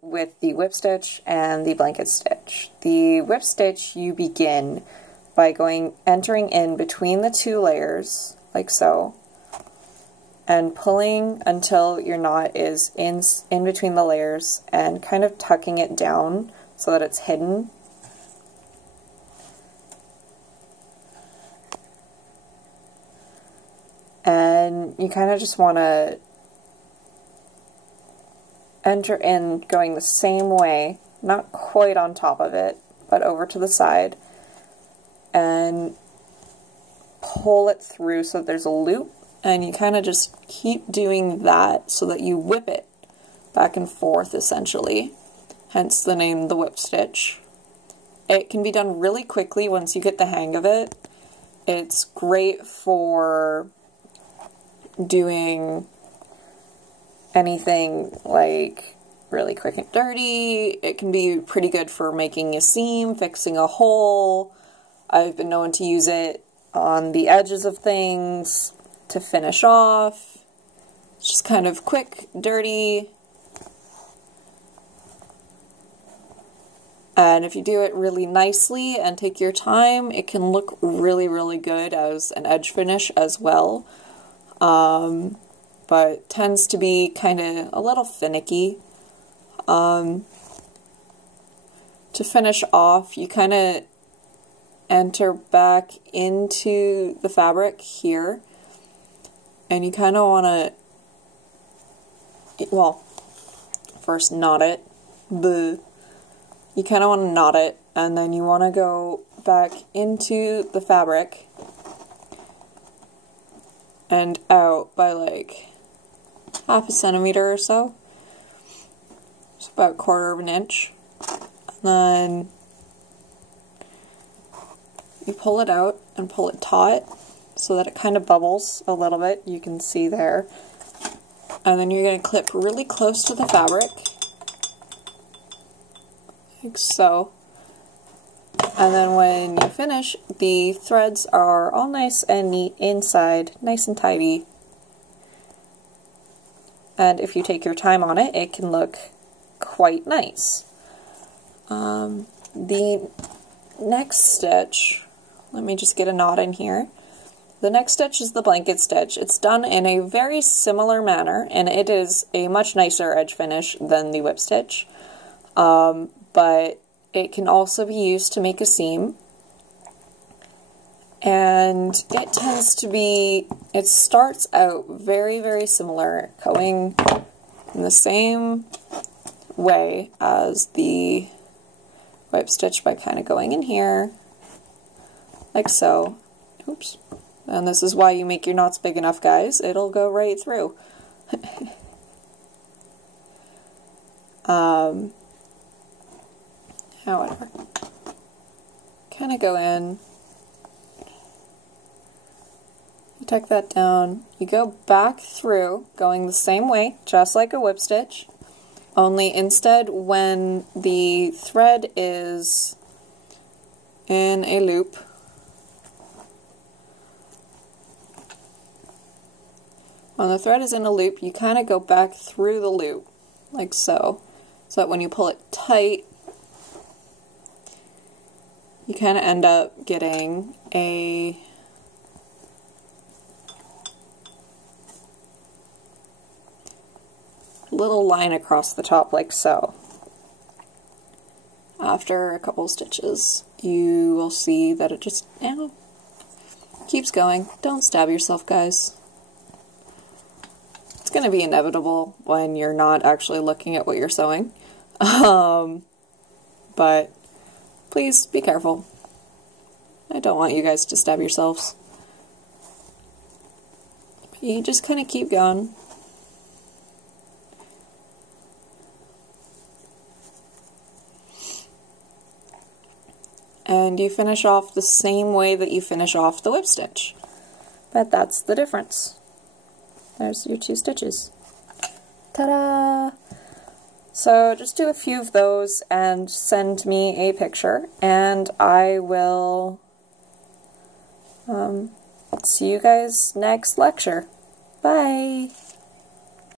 with the whip stitch and the blanket stitch. The whip stitch, you begin by entering in between the two layers, like so, and pulling until your knot is in between the layers and kind of tucking it down so that it's hidden. And you kind of just want to enter in going the same way, not quite on top of it, but over to the side, and pull it through so that there's a loop, and you kind of just keep doing that so that you whip it back and forth, essentially, hence the name the whip stitch. It can be done really quickly once you get the hang of it. It's great for doing anything like really quick and dirty. It can be pretty good for making a seam, fixing a hole. I've been known to use it on the edges of things to finish off. It's just kind of quick, dirty. And if you do it really nicely and take your time, it can look really, really good as an edge finish as well. But tends to be kind of a little finicky. To finish off, you kind of enter back into the fabric here, and you kind of want to, well, first knot it. You kind of want to knot it, and then you want to go back into the fabric and out by like half a centimeter or so. It's about 1/4 of an inch. And then you pull it out and pull it taut so that it kind of bubbles a little bit. You can see there. And then you're going to clip really close to the fabric, like so. And then when you finish, the threads are all nice and neat inside, nice and tidy. And if you take your time on it, it can look quite nice. The next stitch, let me just get a knot in here. The next stitch is the blanket stitch. It's done in a very similar manner, and it is a much nicer edge finish than the whip stitch. But it can also be used to make a seam. And it tends to be, it starts out very, very similar, going in the same way as the whip stitch by kind of going in here, like so. Oops. And this is why you make your knots big enough, guys. It'll go right through. Whatever. Kind of go in. You tuck that down. You go back through, going the same way, just like a whip stitch. Only instead, when the thread is in a loop, you kind of go back through the loop, like so. So that when you pull it tight, you kind of end up getting a little line across the top, like so. After a couple stitches, you will see that it just, keeps going. Don't stab yourself, guys. It's going to be inevitable when you're not actually looking at what you're sewing. But please be careful. I don't want you guys to stab yourselves. You just kind of keep going. And you finish off the same way that you finish off the whip stitch. But that's the difference. There's your 2 stitches. Ta-da! So just do a few of those and send me a picture, and I will see you guys next lecture. Bye!